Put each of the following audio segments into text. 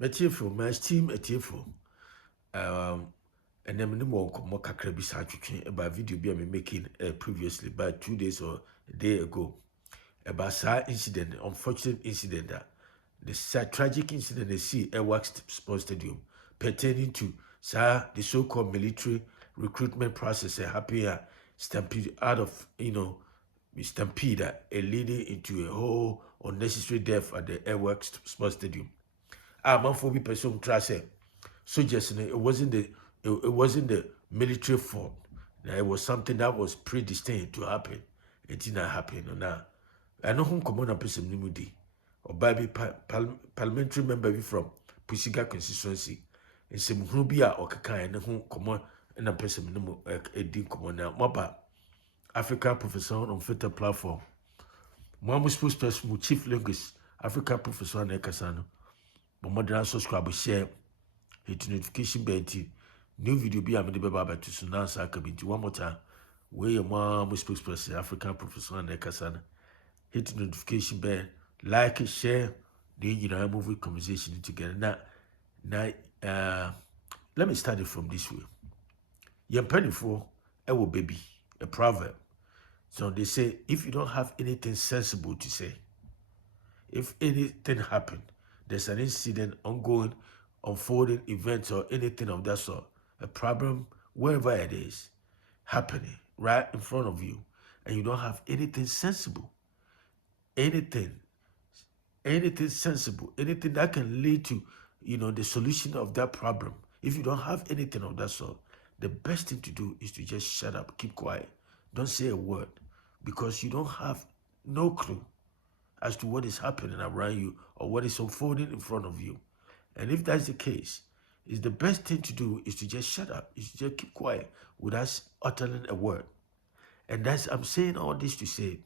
Metieful, my esteem etieful. And then more kakra bi sa twetwe about video bi I'm making previously about 2 days or a day ago about sa incident, unfortunate incident that the tragic incident they see at Wak Stadium pertaining to the so-called military recruitment process happening stampede out of stampede leading into a whole unnecessary death at the Wak Stadium. Man for be person try say soldiers, it wasn't the military form. It was something that was predestined to happen. It did not happen. Now, I know whom come on a person nimudi or baby parliamentary member from Pusiga constituency. And some Rubia or Kaka and whom come on and a person a dean come on now. Mapa African professor on Fitter platform. Mamu spokesperson chief linguist African professor and Ekasano. But modern subscribe share hit notification bell new video be amede beba to so now sa ka binti one more time where your mom spokesperson African professor and Ekasano. Hit the notification bell, like it, share, then movie conversation together. Now, let me start it from this way. You're penny for a baby, a proverb. So they say, if you don't have anything sensible to say, if anything happened, there's an incident ongoing, unfolding events or anything of that sort, a problem, wherever it is, happening right in front of you, and you don't have anything sensible, anything sensible, anything that can lead to, the solution of that problem. If you don't have anything of that sort, the best thing to do is to just shut up, keep quiet. Don't say a word because you don't have no clue as to what is happening around you or what is unfolding in front of you. And if that's the case, the best thing to do is to just shut up, is to just keep quiet without uttering a word. And I'm saying all this to say,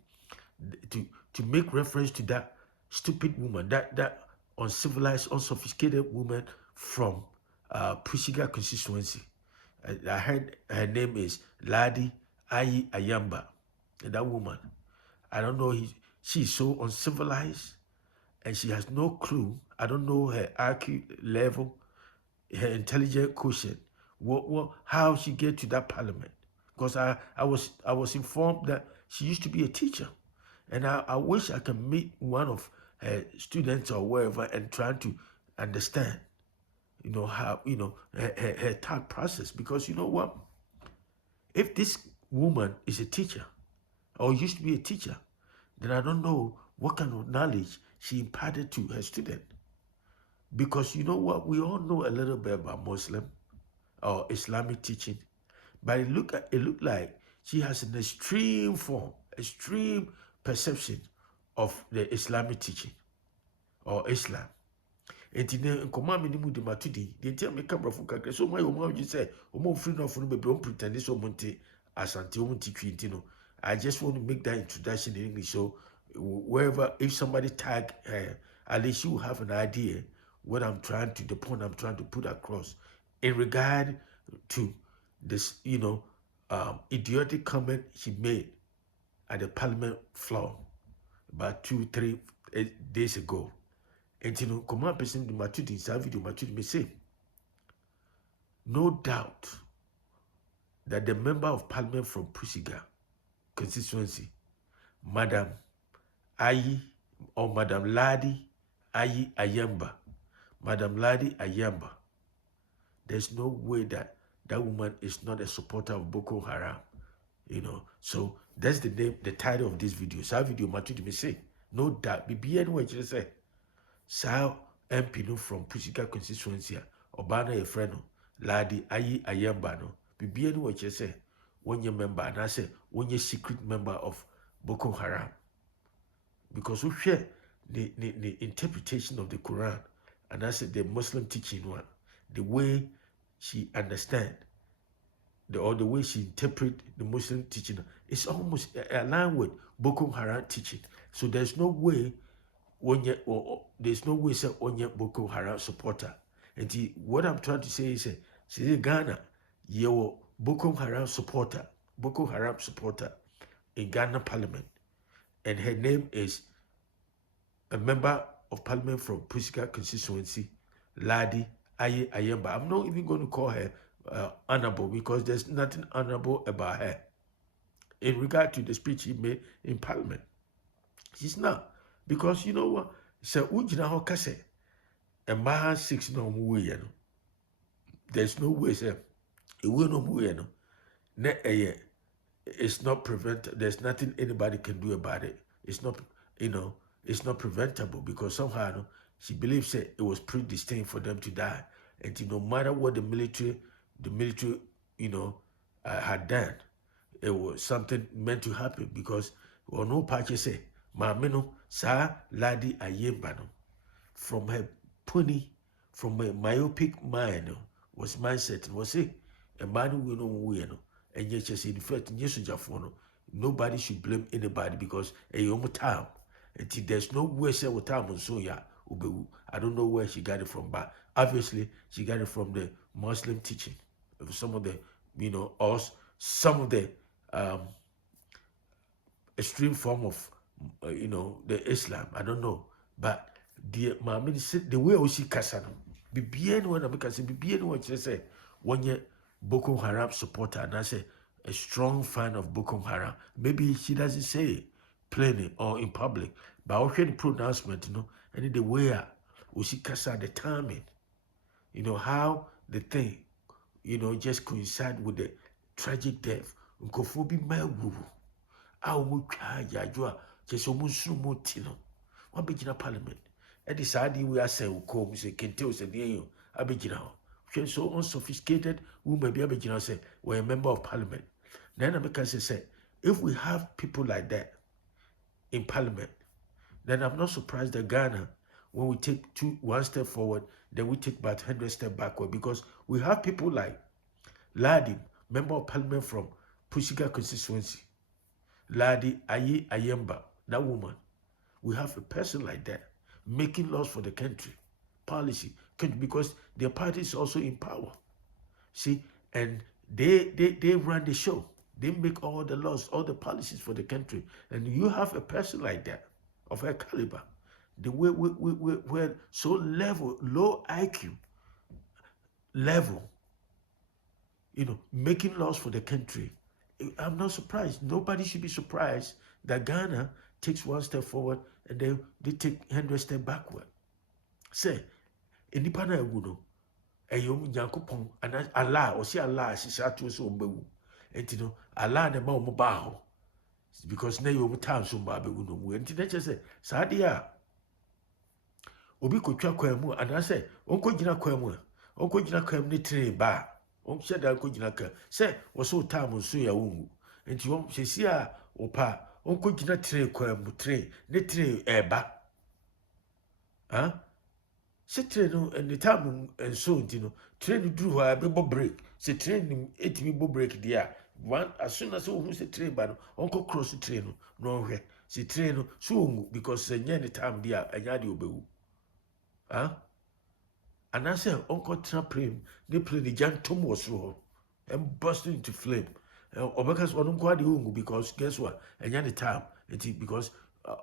to make reference to that stupid woman, that uncivilized, unsophisticated woman from Pusiga constituency. I heard her name is Laadi Ayii AYAMBA. And that woman, I don't know, she's so uncivilized and she has no clue. I don't know her IQ level, her intelligent quotient, how she get to that parliament. Because I was informed that she used to be a teacher. And I wish I can meet one of her students or wherever and try to understand, how, her thought process. Because you know what? If this woman is a teacher or used to be a teacher, then I don't know what kind of knowledge she imparted to her student. Because you know what? We all know a little bit about Muslim or Islamic teaching. But it looked like she has an extreme perception of the Islamic teaching or Islam. And in command minimum de matudi, they tell me camera for kakre. So my mom you say, Omo free no for no be pretend this monte asante omunti kwintino. I just want to make that introduction in English. So wherever, if somebody tag her, at least you will have an idea what the point I'm trying to put across in regard to this, idiotic comment she made at the parliament floor about 2-3 days ago. And command person the matudi in video matudi may say, no doubt that the member of parliament from Pusiga constituency, Madam Ayii or Madam Laadi Ayii AYAMBA, Madam Laadi AYAMBA, there's no way that woman is not a supporter of Boko Haram, So that's the name, the title of this video. So video matudi me say, no doubt, be anywhere you say, Sao MP no from Pusiga constituency, Obana a friend, Laadi Ayii AYAMBA no, be anywhere you say, when you're member, and I say, when you're secret member of Boko Haram. Because we share the interpretation of the Quran, and I said the Muslim teaching one, the way she understand, the way she interpret the Muslim teaching, it's almost aligned with Boko Haram teaching. So there's no way there's no way say onye Boko Haram supporter. And what I'm trying to say is say Ghana, you Boko Haram supporter in Ghana Parliament, and her name is a member of Parliament from Pusiga constituency, Laadi Ayii. I'm not even going to call her honorable because there's nothing honorable about her in regard to the speech he made in Parliament. She's not. Because you know what? So Ujina Hokase, a man 6 no way. There's no way, sir. It will no way. It's not prevent. There's nothing anybody can do about it. It's not, it's not preventable because somehow she believes that it was predestined for them to die, and no matter what the military, had done, it was something meant to happen because no patch say, "Mamino sa Laadi Ayii from her pony, from her myopic mind was mindset was say a man who will know we and yet just in fact yes nobody should blame anybody because a young time until there's no way say what time on so yeah I don't know where she got it from, but obviously she got it from the Muslim teaching of some of the or some of the extreme form of the Islam. I don't know, but the way I see Kasano, be bien when I because be bien what you say when you Boko Haram supporter and I say a strong fan of Boko Haram. Maybe she doesn't say it plainly or in public, but I hear the pronouncement, and the way we see Kasa the timing, how the thing, just coincide with the tragic death. Unkofobi my woo. A wo twa yadwo kese omu suru mu ti no wabegina parliament e de saadi we asɛ wo kom se kente o se ne yo abegina ho hwɛ so unsophisticated woman be abegina say we a member of parliament. Then I can say if we have people like that in parliament, then I'm not surprised that Ghana, when we take one step forward, then we take about 100 steps backward because we have people like Laadi, member of parliament from Pusiga constituency, Laadi Ayii AYAMBA, that woman. We have a person like that making laws for the country, policy, because their party is also in power. See, and they run the show. They make all the laws, all the policies for the country. And you have a person like that, of her caliber, the way we're so level, low IQ level, making laws for the country. I'm not surprised. Nobody should be surprised that Ghana takes one step forward and then they take 100 steps backward. Say, in the panel, Yankopon and Allah, or see Allah, she shall to so bewu. And Allah and Mama Baho. Because now you time so baby no mu. And then say, Sadia. Obi ko twa kwamu and I say, Uncle Gina kwamu. Uncle Gina kwam ni train ba. Uncle said Uncle Gina ka. Say, was so time on so ya wungu. And you she see opa. Uncle Gina train kwamu train. Ne train eba. Huh? Se train no and the time and so train drew her be break. Se train 8 bo break there. One as soon as who say train ba no uncle cross the train no hwe. Se train no so because se nya the time there anya de obewu. Huh? And I say uncle train they play the jantom was so and busting into flame. Because one go the because guess what? Anya the time because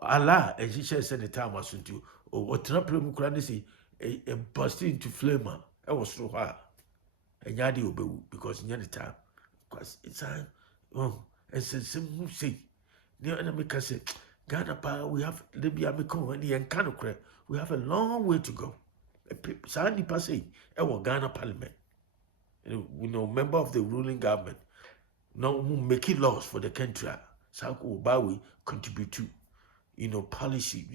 Allah and she said the time was into or train kura say a busted into flame. I was so hard. And yadi obewu because in the time. Because it's time. And some say, near enemy can say, Ghana power, we have Libya Mekong and the Encanocre. We have a long way to go. Sandy Passay, our Ghana parliament. We know member of the ruling government. Now making laws for the country. Saku Bawi contribute to, policy,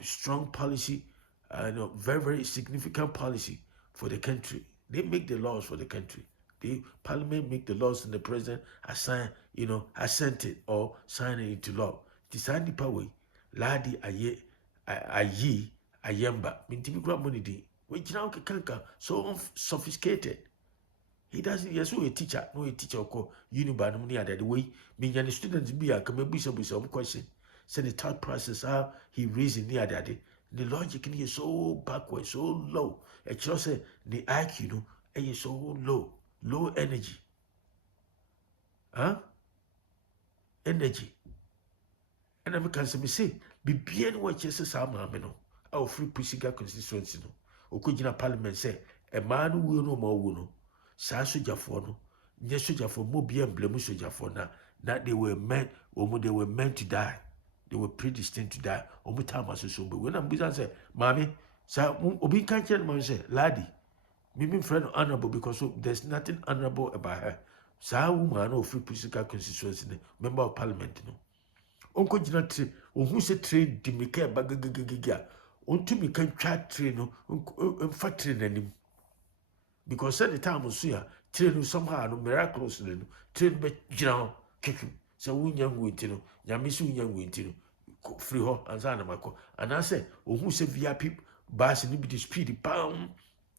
strong policy. Very, very significant policy for the country. They make the laws for the country. The parliament make the laws and the president assent it or sign it into law. Design the power. Laadi Ayii AYAMBA. Mintimi grab money di. We jina kanka so sophisticated. He doesn't. Yes, we a teacher. No a teacher ko uniba no money the way. Me the students be a come be some question. Say the thought process how he reasoned near that. The logic in here is so backward, so low. It just say the IQ, is so low energy. Huh? Energy. And I can say, be bien what Jesus Amamino, our free Pusiga constituency. okojina parliament say a man who no more wuno sa sojafoɔ no nye sojafoɔ mo bi emblem sojafoɔ na they were meant to die. They were predestined to die. Omo time so be when am bizan say mami sa obi kan chen man say Laadi me friend honorable because there's nothing honorable about her. Sa woman no free Pusiga constituency member of parliament no. Onko jina tre ohun se train di meka bagagigiga onto me kan twa train no mfa train nanim because at the time so ya train somehow no miraculously no train be jina keku se wunya ngwenti no nyame se wunya ngwenti no free ho anza na mako and I say ohun se VIP bus ni bi the speed bam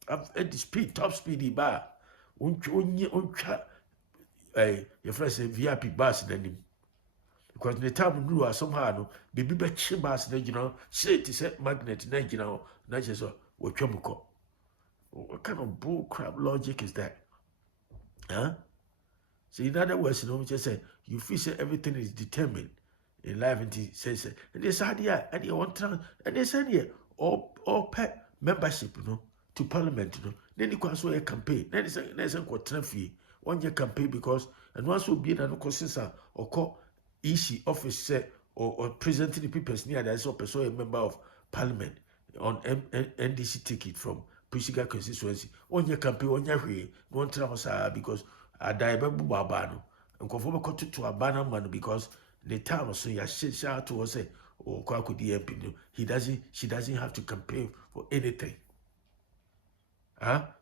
at the speed top speed bar ontwa your friend say VIP bus nanim because the time no somehow no baby be chibas na gina say it is magnet na gina na just wo twamko. What kind of bull crap logic is that? Huh? So in other words, you know, just say you feel say everything is determined in life, and he says, and they said, yeah, and you want to, and they said, yeah, all pet membership, you know, to parliament, you know, then you can also a campaign. Then it's a quarter fee, 1 year campaign because, and once will be an consensus or call EC office or presenting the people's near that's also a member of parliament on NDC ticket from Pusiga constituency. 1 year campaign, 1 year way, one time because I die babu babano and conform to a banner man because the time so ya shit to us say or kwaku DMP. She doesn't have to campaign for anything.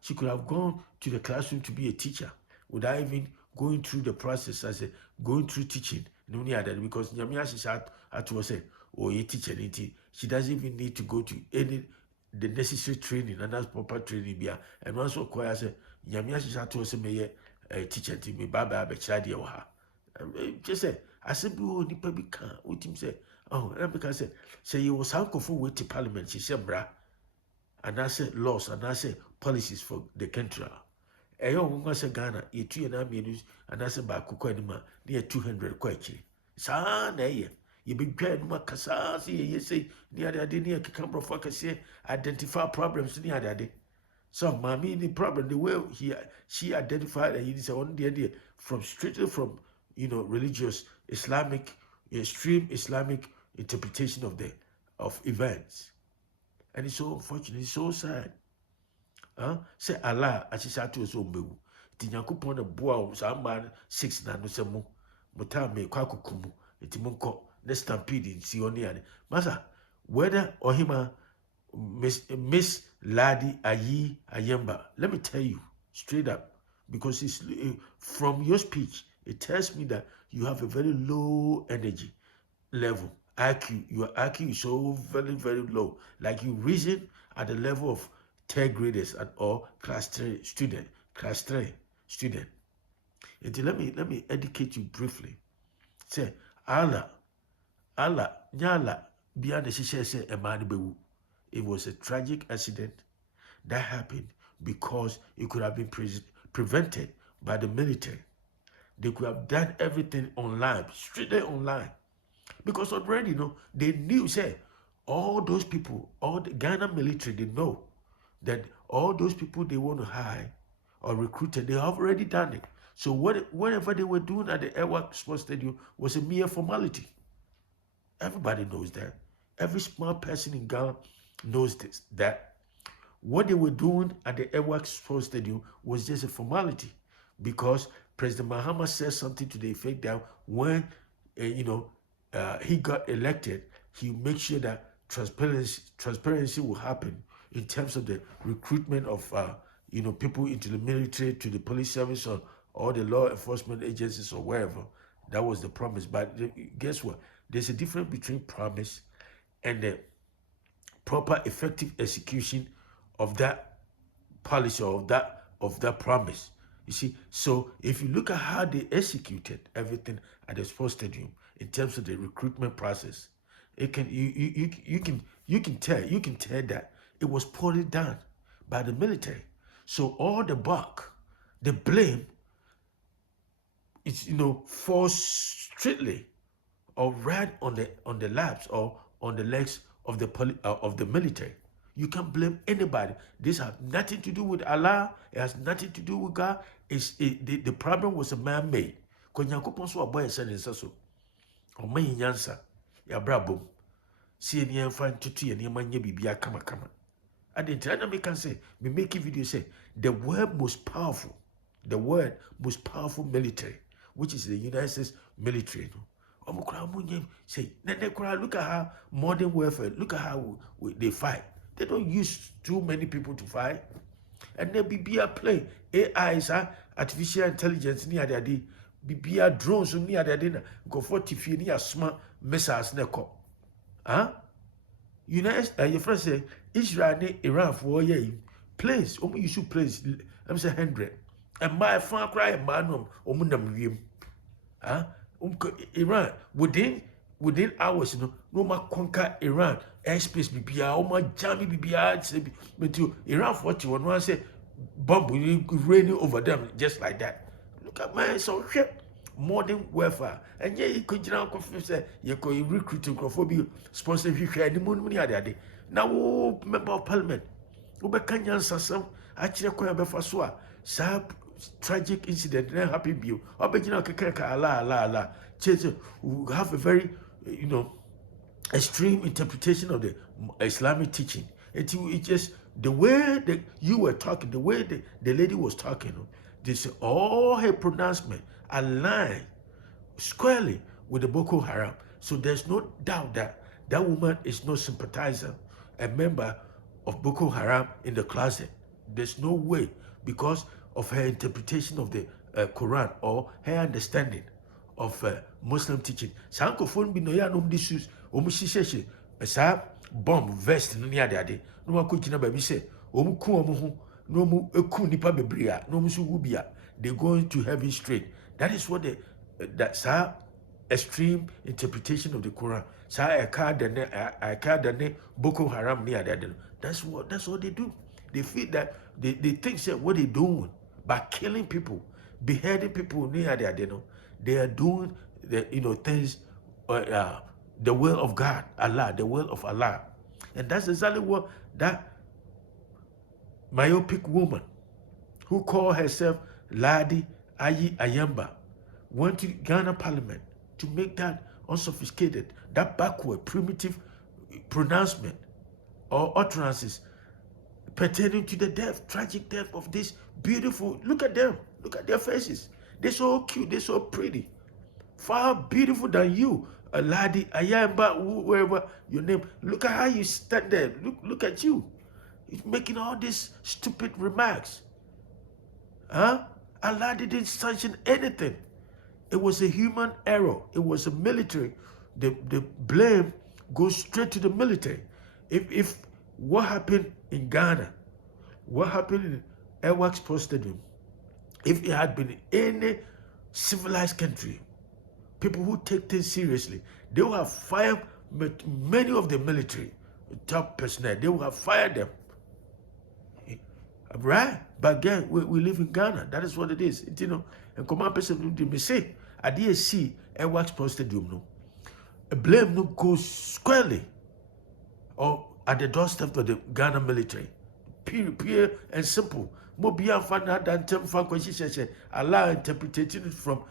She could have gone to the classroom to be a teacher without even going through the process as a going through teaching. No need that because Nyamia she had to say, oh, you teacher, she doesn't even need to go to any the necessary training and that's proper training. And also choir say, Nyamia she had to say me a teacher to me, Baba Bechadi or her. Just say, I said, oh, nipa be can with him say, oh, and because say you was uncle for way to parliament, she said, bra, and I said laws and I said policies for the country. Eyo unga se Ghana, ye 2.5 minutes, and I said, Bakuko anima, near 200 kwachi. Sa na ye. You be dread makasasi, ye say, near the day near Kikambro focus here, identify problems near that day. So, mommy, the problem, the way she identified that it is on the idea from strictly from, you know, religious, Islamic, extreme Islamic interpretation of events. And it's so unfortunate, it's so sad. Say Allah, as he said to us, Tinyankupon the boa, Samban 6 nanosemo, Mutame, Kwakukumu, Itimunko, Nestampede in Sioniani. Masa, whether or him, Miss Laadi Ayii AYAMBA, let me tell you straight up, because it's from your speech, it tells me that you have a very low energy level. IQ, your IQ is so very, very low. Like you reason at the level of third graders and or class 3 student. And let me educate you briefly. Say Allah, nyala beyond the shisha say a man bewu. It was a tragic accident that happened because it could have been prevented by the military. They could have done everything online, strictly online. Because already, they knew, say, all those people, all the Ghana military, they know that all those people they want to hire or recruited, they have already done it. So whatever they were doing at the Wak Stadium was a mere formality. Everybody knows that. Every smart person in Ghana knows this, that what they were doing at the Wak Stadium was just a formality because President Mahama said something to the effect that when, he got elected, he makes sure that transparency will happen in terms of the recruitment of people into the military, to the police service, or the law enforcement agencies or wherever. That was the promise. But guess what? There's a difference between promise and the proper effective execution of that policy or of that promise. You see, so if you look at how they executed everything at the sports stadium in terms of the recruitment process, you can tell that it was poorly done by the military. So all the buck, the blame, it's falls strictly or right on the laps or on the legs of the military. You can't blame anybody. This has nothing to do with Allah. It has nothing to do with God. The problem was a man-made. Because Nyankopon so aboy sen nsa so. O man nyansa. Ya brabom. See any enfan tutu ye niam anya bibia kama kama. And the entire me can say, me make a video say, the word most powerful military, which is the United States military. Say, look at how modern warfare, look at how they fight. They don't use too many people to fight. And then BBA play. AI is artificial intelligence near the day. BBA drones near the day. Go for TV near smart missiles neko. Huh? Your friend say Israel and Iran for place. You should place. I'm say 100. And my fan cry man omunam huh? Iran within hours, no ma conquer Iran airspace bibia, ma jammy bibia, but you Iran 41 one say bomb raining over them just like that. Look at my so shit. Modern warfare, and yeah, you could say you could recruit to sponsor if you share the money other. Now, member of parliament, Ubekanyan Sassam, actually, Koya Sab tragic incident, then happy view. Obegina Kaka, Allah, church who have a very, extreme interpretation of the Islamic teaching. It just the way that you were talking, the way the lady was talking, this all her pronouncement align squarely with the Boko Haram. So there's no doubt that that woman is no sympathizer, a member of Boko Haram in the closet. There's no way because of her interpretation of the Quran or her understanding of Muslim teaching. Sanko phone be no ya no dishes omushishe sa bomb vest no near the no one could na baby say omuku omuhu no mu eku nipa bebria no musu wubia. They're going to heaven straight. That is what that's our extreme interpretation of the Quran. Boko Haram near that. That's what they do. They feel that they think that what they're doing by killing people, beheading people near that, they are doing the things the will of God, Allah, the will of Allah. And that's exactly what that myopic woman who called herself Laadi Ayii AYAMBA went to Ghana Parliament to make that unsophisticated, that backward, primitive pronouncement or utterances pertaining to the death, tragic death of this beautiful. Look at them. Look at their faces. They're so cute. They're so pretty. Far beautiful than you, Laadi Ayii, wherever your name. Look at how you stand there. Look at you. You're making all these stupid remarks. Huh? Allah didn't sanction anything. It was a human error. It was a military. The blame goes straight to the military. If what happened in Ghana, what happened in Wak Stadium, if it had been any civilized country, people who take things seriously, they would have fired many of the military top personnel. They would have fired them. Right? But again, we live in Ghana. That is what it is. And command person do me say, I did see a Wak Stadium no. A blame no goes squarely or at the doorstep of the Ghana military. Pure and simple. Mobia fana than tem Allah interpreting it from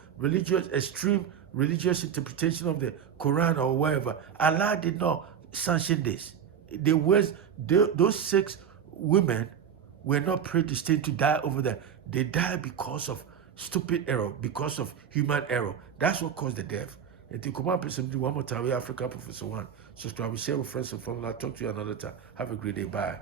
extreme religious interpretation of the Quran or whatever. Allah did not sanction this. Those 6 women were not predestined to die over there. They died because of stupid error, because of human error. That's what caused the death. And to come up with something one more time, we Africa Professor One. Subscribe, share with friends and family. I'll talk to you another time. Have a great day. Bye.